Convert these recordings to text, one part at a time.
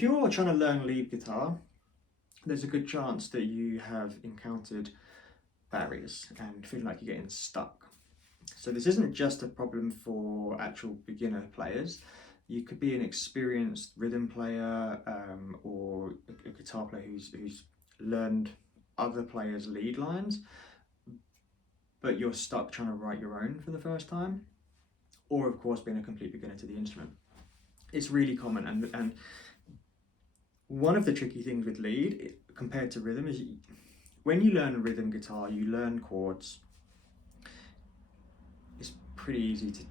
if you're trying to learn lead guitar, there's a good chance that you have encountered barriers and feeling like you're getting stuck. So this isn't just a problem for actual beginner players. You could be an experienced rhythm player or a guitar player who's learned other players' lead lines, but you're stuck trying to write your own for the first time, or of course being a complete beginner to the instrument. It's really common, and one of the tricky things with lead compared to rhythm is when you learn rhythm guitar, you learn chords. It's pretty easy to,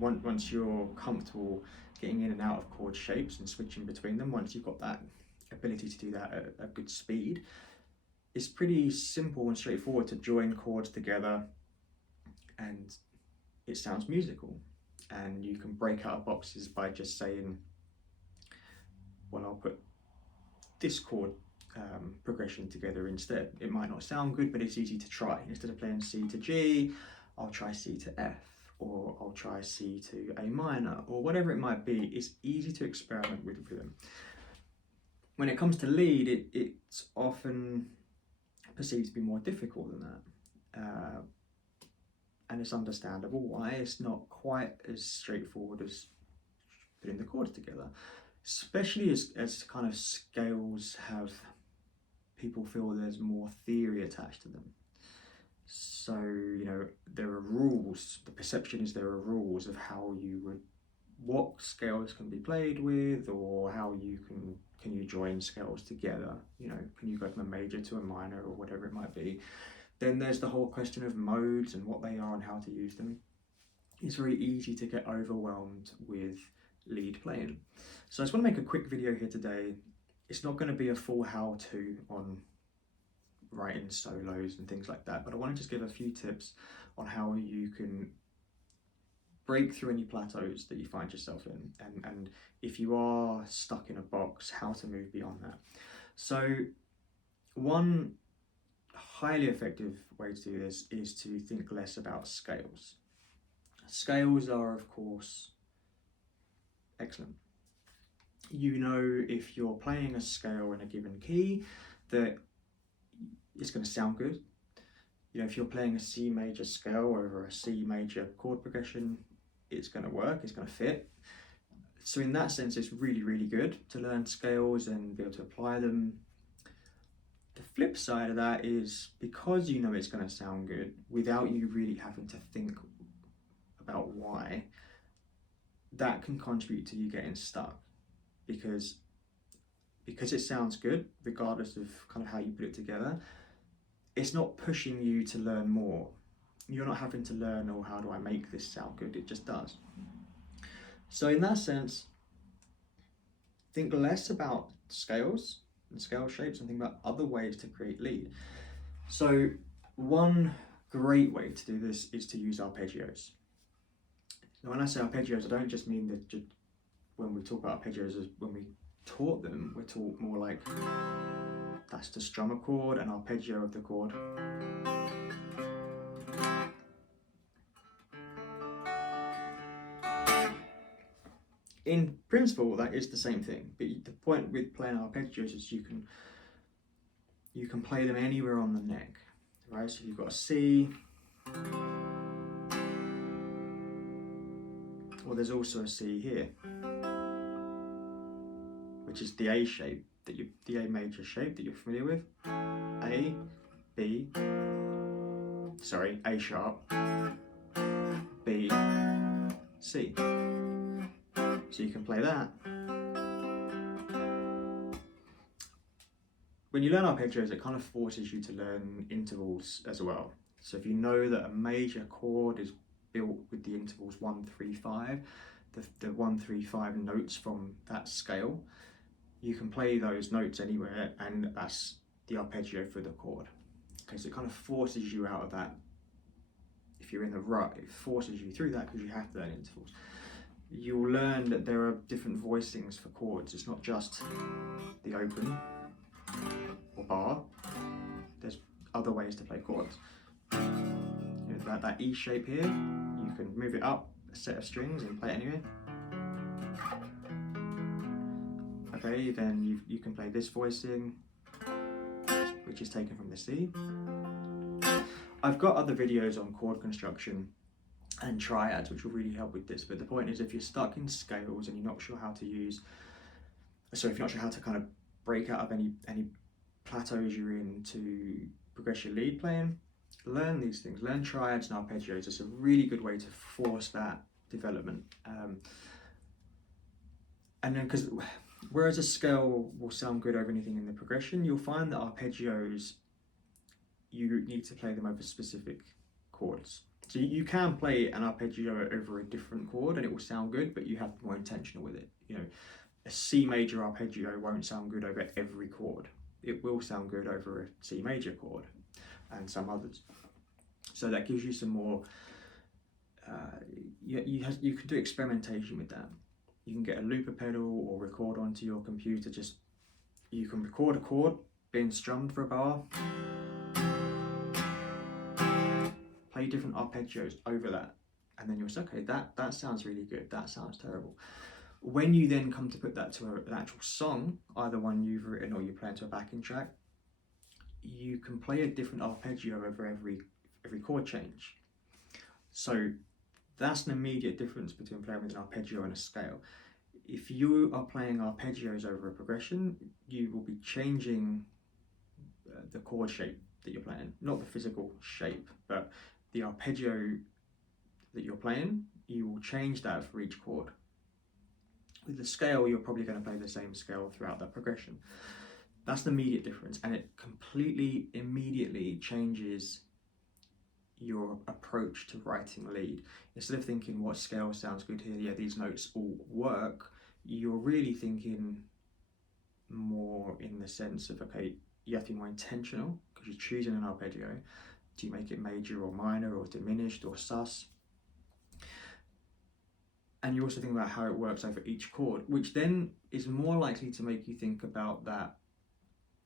once you're comfortable getting in and out of chord shapes and switching between them, once you've got that ability to do that at a good speed, it's pretty simple and straightforward to join chords together and it sounds musical. And you can break out of boxes by just saying, well, I'll put this chord progression together instead. It might not sound good, but it's easy to try. Instead of playing C to G, I'll try C to F, or I'll try C to A minor, or whatever it might be. It's easy to experiment with rhythm. When it comes to lead, it's often perceived to be more difficult than that. And it's understandable why. It's not quite as straightforward as putting the chords together, especially as kind of scales have, people feel there's more theory attached to them. So, there are rules. The perception is there are rules of how what scales can be played with, or how you can you join scales together. Can you go from a major to a minor, or whatever it might be. Then there's the whole question of modes and what they are and how to use them. It's very easy to get overwhelmed with lead playing. So I just want to make a quick video here today. It's not going to be a full how-to on writing solos and things like that, but I want to just give a few tips on how you can break through any plateaus that you find yourself in, and if you are stuck in a box, how to move beyond that. So one highly effective way to do this is to think less about scales. Scales are, of course, excellent. If you're playing a scale in a given key, that it's going to sound good. If you're playing a C major scale over a C major chord progression, it's going to work, it's going to fit. So in that sense, it's really, really good to learn scales and be able to apply them. The flip side of that is, because it's going to sound good without you really having to think about why, that can contribute to you getting stuck, because it sounds good regardless of kind of how you put it together. It's not pushing you to learn more. You're not having to learn, oh, how do I make this sound good? It just does. So in that sense, think less about scales and scale shapes and think about other ways to create lead. So one great way to do this is to use arpeggios. Now, when I say arpeggios, I don't just mean that when we talk about arpeggios as when we taught them, we're taught more like that's to strum a chord, an arpeggio of the chord. In principle, that is the same thing, but the point with playing arpeggios is you can play them anywhere on the neck, right? So if you've got a C, well, there's also a C here, which is the A shape, the A major shape that you're familiar with. A, B, sorry, A sharp, B, C. So you can play that. When you learn arpeggios, it kind of forces you to learn intervals as well. So if you know that a major chord is built with the intervals 1, 3, 5, the 1, 3, 5 notes from that scale, you can play those notes anywhere, and that's the arpeggio for the chord. Okay, so it kind of forces you out of that. If you're in the rut, it forces you through that because you have to learn intervals. You'll learn that there are different voicings for chords. It's not just the open or bar. There's other ways to play chords. That E shape here, you can move it up a set of strings and play it anywhere. Okay, then you can play this voicing, which is taken from the C. I've got other videos on chord construction and triads which will really help with this, but the point is, if you're stuck in scales and you're not sure how to use, so if you're not sure how to kind of break out of any plateaus you're in to progress your lead playing, learn these things, learn triads and arpeggios. It's a really good way to force that development. And then, because whereas a scale will sound good over anything in the progression, you'll find that arpeggios, you need to play them over specific chords. So you can play an arpeggio over a different chord and it will sound good, but you have to be more intentional with it. You know, a C major arpeggio won't sound good over every chord. It will sound good over a C major chord and some others. So that gives you some more, you can do experimentation with that. You can get a looper pedal or record onto your computer. You can record a chord being strummed for a bar, play different arpeggios over that, and then you'll say, okay, that sounds really good, that sounds terrible. When you then come to put that to an actual song, either one you've written or you play into a backing track, you can play a different arpeggio over every chord change. So that's an immediate difference between playing with an arpeggio and a scale. If you are playing arpeggios over a progression, you will be changing the chord shape that you're playing, not the physical shape, but the arpeggio that you're playing, you will change that for each chord. With the scale, you're probably going to play the same scale throughout that progression. That's the immediate difference, and it completely, immediately changes your approach to writing lead. Instead of thinking what scale sounds good here, yeah, these notes all work, you're really thinking more in the sense of, okay, you have to be more intentional because you're choosing an arpeggio. Do you make it major or minor or diminished or sus? And you also think about how it works over each chord, which then is more likely to make you think about that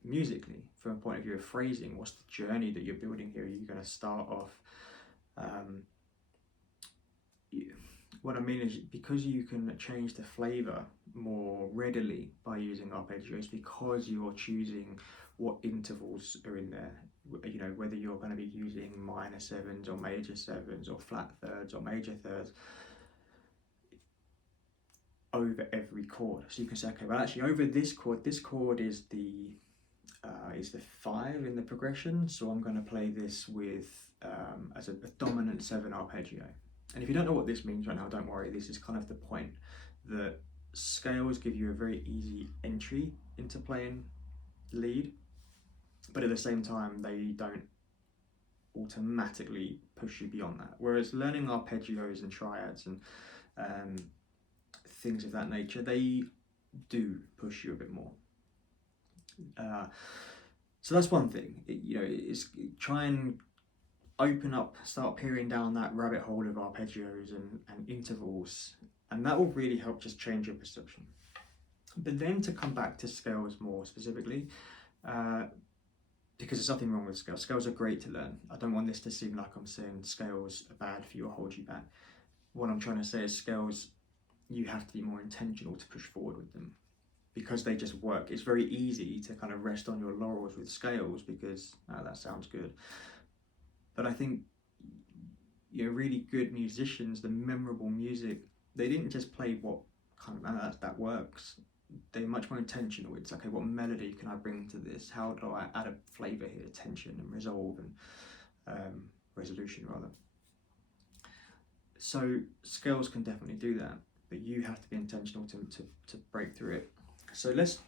musically from a point of view of phrasing. What's the journey that you're building here? Are you going to start off what I mean is, because you can change the flavor more readily by using arpeggios, because you're choosing what intervals are in there, you know, whether you're going to be using minor sevens or major sevens or flat thirds or major thirds over every chord. So you can say, okay, well, actually over this chord is the 5 in the progression, so I'm going to play this with as a dominant 7 arpeggio. And if you don't know what this means right now, don't worry, this is kind of the point, that scales give you a very easy entry into playing lead, but at the same time they don't automatically push you beyond that. Whereas learning arpeggios and triads and things of that nature, they do push you a bit more. So that's one thing, is try and open up, start peering down that rabbit hole of arpeggios and intervals, and that will really help just change your perception. But then to come back to scales more specifically, because there's nothing wrong with scales. Scales are great to learn. I don't want this to seem like I'm saying scales are bad for you or hold you back. What I'm trying to say is scales, you have to be more intentional to push forward with them, because they just work. It's very easy to kind of rest on your laurels with scales because that sounds good. But I think really good musicians, the memorable music, they didn't just play what kind of that works. They're much more intentional. It's okay, what melody can I bring to this? How do I add a flavour here, tension and resolve and resolution rather. So scales can definitely do that, but you have to be intentional to break through it. So let's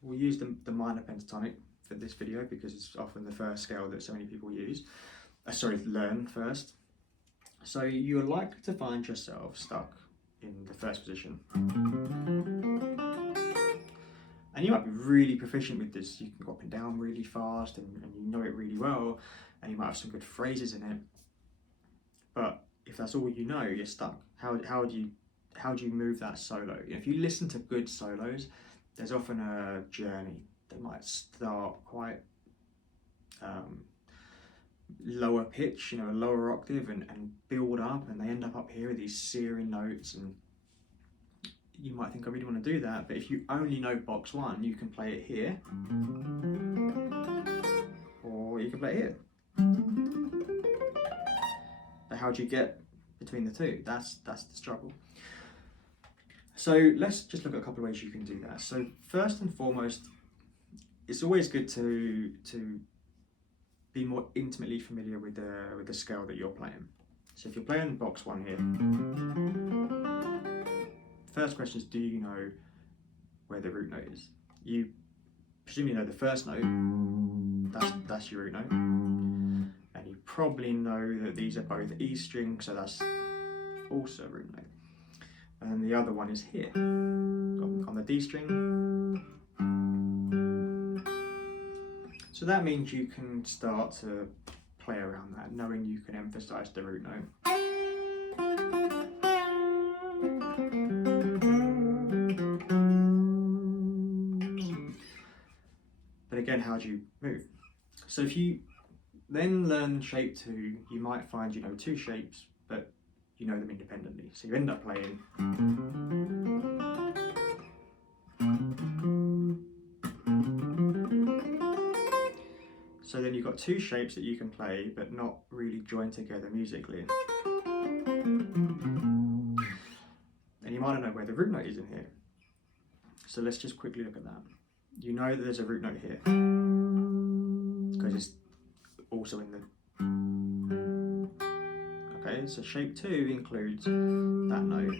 we'll use the minor pentatonic for this video because it's often the first scale that so many people use. Learn first. So you're likely to find yourself stuck in the first position. And you might be really proficient with this. You can go up and down really fast and you know it really well, and you might have some good phrases in it. But if that's all you know, you're stuck. How do you move that solo? If you listen to good solos, there's often a journey. They might start quite lower pitch, a lower octave, and build up, and they end up here with these searing notes, and you might think I really want to do that, but if you only know box 1, you can play it here, or you can play it here. But how do you get between the two? That's the struggle. So let's just look at a couple of ways you can do that. So first and foremost, it's always good to be more intimately familiar with the scale that you're playing. So if you're playing box 1 here, first question is, do you know where the root note is? You presumably know the first note, that's your root note, and you probably know that these are both E string, so that's also a root note. And the other one is here, on the D string. So that means you can start to play around that, knowing you can emphasize the root note. But again, how do you move? So if you then learn shape 2, you might find you know 2 shapes, but you know them independently. So you end up playing so then you've got 2 shapes that you can play, but not really join together musically. And you might not know where the root note is in here. So let's just quickly look at that. You know that there's a root note here, because it's also in the... Okay, so shape 2 includes that note.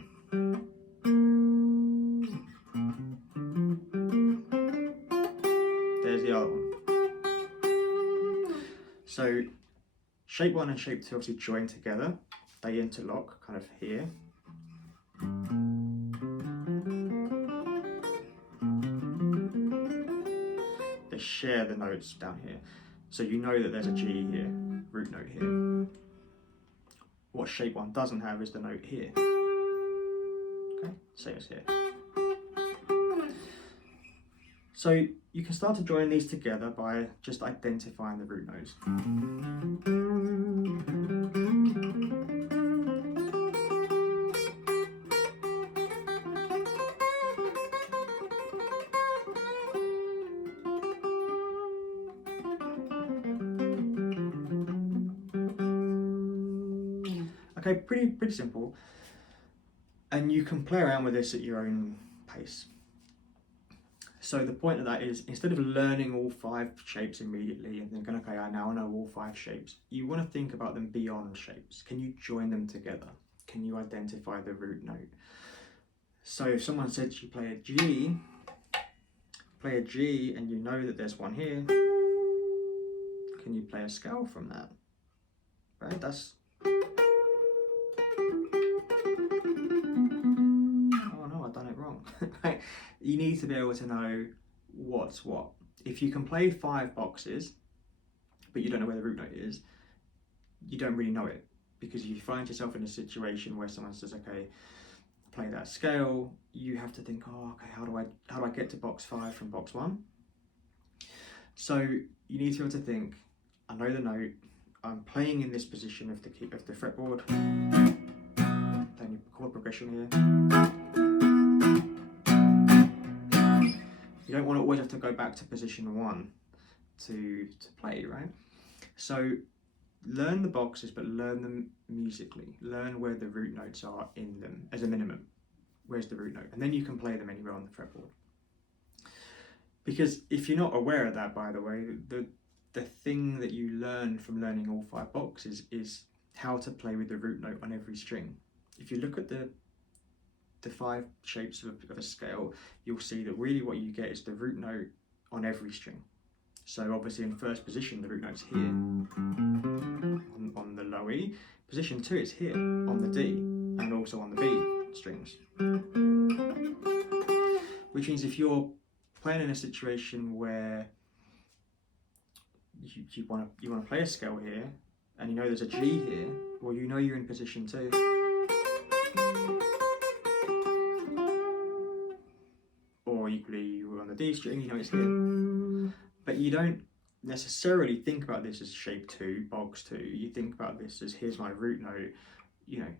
There's the other one. So shape 1 and shape 2 obviously join together. They interlock kind of here. They share the notes down here. So you know that there's a G here, root note here. What shape 1 doesn't have is the note here. Okay, say it's here. So you can start to join these together by just identifying the root notes. Okay, pretty simple. And you can play around with this at your own pace. So the point of that is, instead of learning all 5 shapes immediately and thinking, okay, I now know all 5 shapes, you want to think about them beyond shapes. Can you join them together? Can you identify the root note? So if someone said you play a G and you know that there's one here, can you play a scale from that? Right, that's... Right? You need to be able to know what's what. If you can play 5 boxes, but you don't know where the root note is, you don't really know it, because if you find yourself in a situation where someone says, okay, play that scale, you have to think, oh, okay, how do I get to box 5 from box 1? So you need to be able to think, I know the note, I'm playing in this position of the fretboard, then your chord progression here. You don't want to always have to go back to position 1 to play, right? So learn the boxes, but learn them musically. Learn where the root notes are in them as a minimum. Where's the root note? And then you can play them anywhere on the fretboard. Because if you're not aware of that, by the way, the thing that you learn from learning all 5 boxes is how to play with the root note on every string. If you look at the 5 shapes of a scale, you'll see that really what you get is the root note on every string. So obviously in first position, the root note's here on the low E. Position 2, it's here on the D and also on the B strings. Which means if you're playing in a situation where you want to play a scale here, and you know there's a G here, well, you know you're in position 2. Or equally, you're on the D string, you know it's here. But you don't necessarily think about this as shape 2, box 2. You think about this as, here's my root note, you know,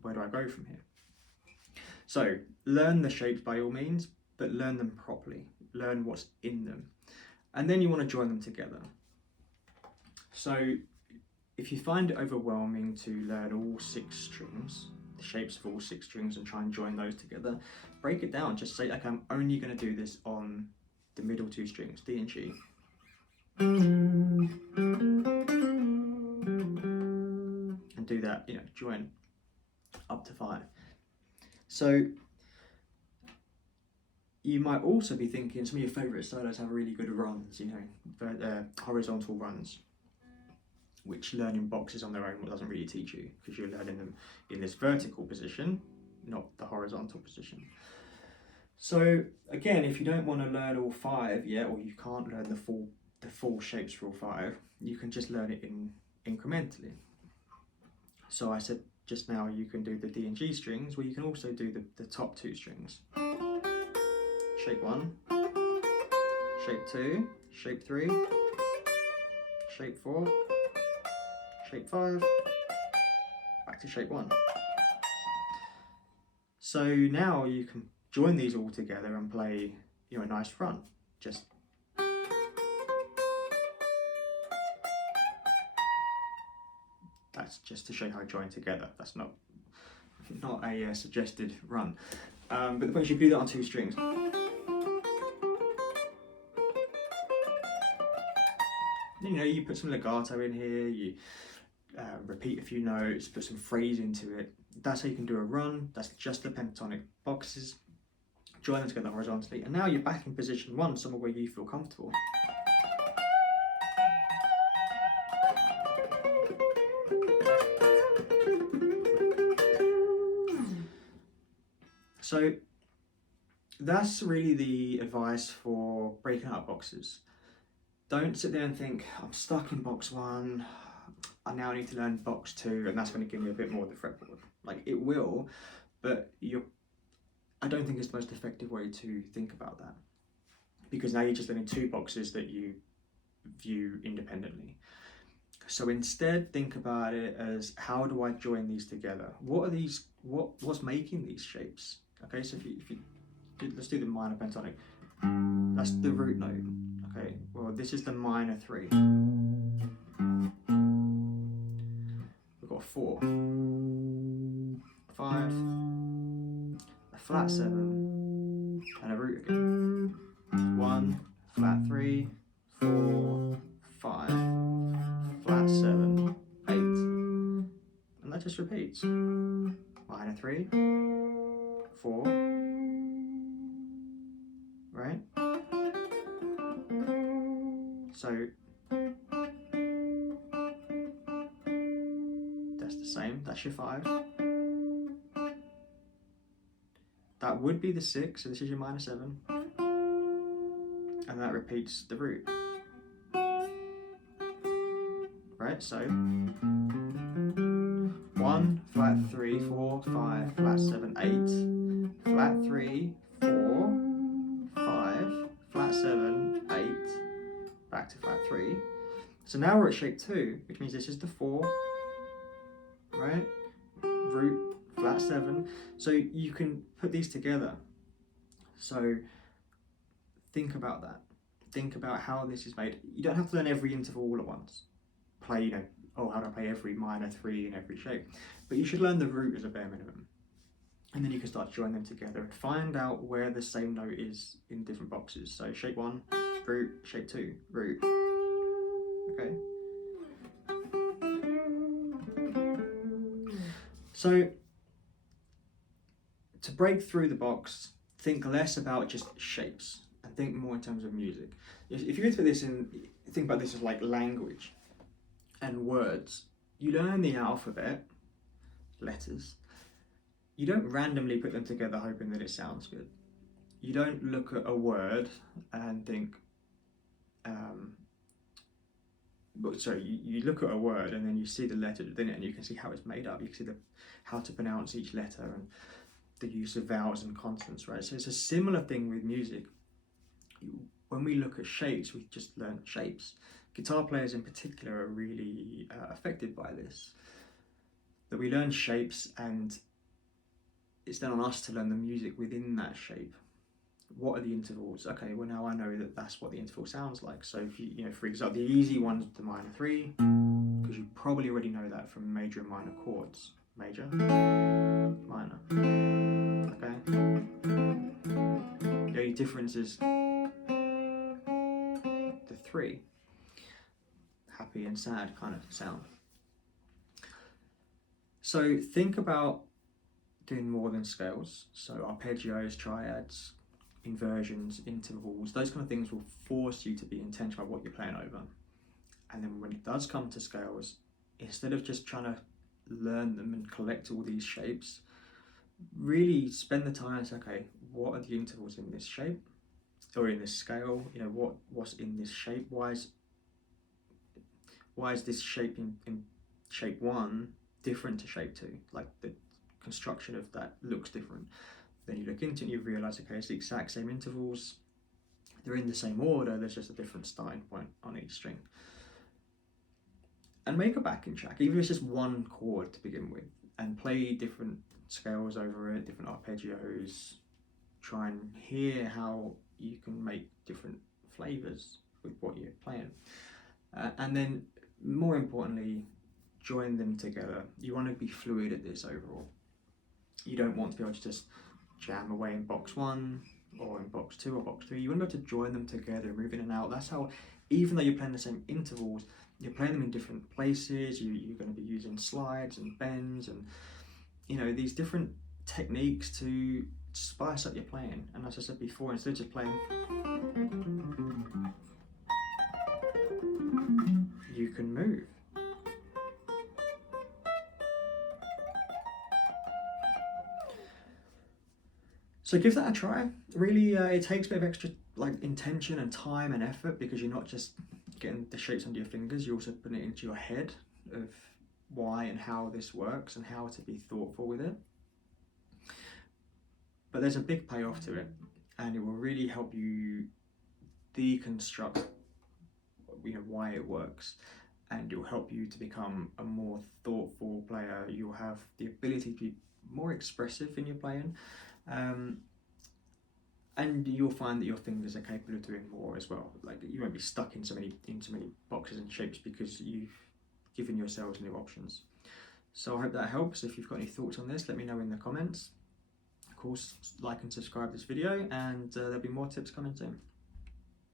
where do I go from here? So learn the shapes by all means, but learn them properly. Learn what's in them. And then you want to join them together. So if you find it overwhelming to learn all 6 strings, the shapes of all 6 strings, and try and join those together, break it down. Just say, okay, I'm only going to do this on the middle 2 strings, D and G. And do that, join up to 5. So you might also be thinking some of your favourite solos have really good runs, horizontal runs, which learning boxes on their own doesn't really teach you, because you're learning them in this vertical position, not the horizontal position. So again, if you don't want to learn all 5 yet, or you can't learn the full shapes for all 5, you can just learn it incrementally. So I said just now you can do the D and G strings, well you can also do the top 2 strings. Shape 1, shape 2, shape 3, shape 4, shape 5, back to shape 1. So now you can join these all together and play, a nice run. Just that's just to show you how to join together. That's not a suggested run. But the point is you do that on 2 strings. Then, you put some legato in here, you repeat a few notes, put some phrase into it. That's how you can do a run. That's just the pentatonic boxes. Join them together horizontally, and now you're back in position 1, somewhere where you feel comfortable. So that's really the advice for breaking out boxes. Don't sit there and think, I'm stuck in box 1, I now need to learn box 2, and that's going to give me a bit more of the fretboard. Like, it will, but I don't think it's the most effective way to think about that, because now you're just learning 2 boxes that you view independently. So instead, think about it as, how do I join these together? What's making these shapes? Okay, so if you let's do the minor pentatonic. That's the root note. Okay, well this is the minor 3. We've got a 4, 5, a flat 7, and a root again. 1, flat 3, 4, 5, flat 7, 8. And that just repeats. Minor 3, 4, right? So that's the same, that's your 5. That would be the 6, so this is your minor 7. And that repeats the root. Right, so 1, flat 3, 4, 5, flat 7, 8, flat 3, 4, 5, flat 7, 8, back to flat 3. So now we're at shape 2, which means this is the 4, right? Root, flat 7. So you can put these together. So think about that. Think about how this is made. You don't have to learn every interval all at once. Play, how do I play every minor 3 in every shape? But you should learn the root as a bare minimum. And then you can start to join them together and find out where the same note is in different boxes. So shape 1, root, shape 2, root. Okay. So to break through the box, think less about just shapes and think more in terms of music. If you think about this as like language and words, you learn the alphabet, letters. You don't randomly put them together hoping that it sounds good. You don't look at a word and think, you look at a word and then you see the letter within it and you can see how it's made up. You can see how to pronounce each letter and the use of vowels and consonants, right? So it's a similar thing with music. When we look at shapes, we just learn shapes. Guitar players in particular are really affected by this. That we learn shapes and it's then on us to learn the music within that shape. What are the intervals? Okay, well now I know that that's what the interval sounds like. So if you know, for example, the easy one's the minor 3, because you probably already know that from major and minor chords. Major, minor. Okay. The only difference is the 3, happy and sad kind of sound. So think about doing more than scales. So arpeggios, triads, inversions, intervals, those kind of things will force you to be intentional about what you're playing over. And then when it does come to scales, instead of just trying to learn them and collect all these shapes, really spend the time and say, okay, what are the intervals in this shape or in this scale? You know, what's in this shape? Why is this shape in shape 1 different to shape 2? Like the construction of that looks different. Then you look into it and you realize, okay, it's the exact same intervals, they're in the same order, there's just a different starting point on each string. And make a backing track, even if it's just one chord to begin with, and play different scales over it, different arpeggios. Try and hear how you can make different flavors with what you're playing. And then, more importantly, join them together. You want to be fluid at this overall. You don't want to be able to just jam away in box 1 or in box 2 or box 3. You want to be able to join them together, move in and out. That's how, even though you're playing the same intervals, you're playing them in different places. You're going to be using slides and bends and, you know, these different techniques to spice up your playing. And as I said before, instead of just playing, you can move. So give that a try. Really, it takes a bit of extra like intention and time and effort, because you're not just getting the shapes under your fingers, you're also putting it into your head of why and how this works and how to be thoughtful with it. But there's a big payoff to it, and it will really help you deconstruct, you know, why it works, and it will help you to become a more thoughtful player. You'll have the ability to be more expressive in your playing, and you'll find that your fingers are capable of doing more as well. Like, you won't be stuck in so many boxes and shapes, because you've given yourselves new options. So I hope that helps. If you've got any thoughts on this, let me know in the comments. Of course, like and subscribe this video, and there'll be more tips coming soon.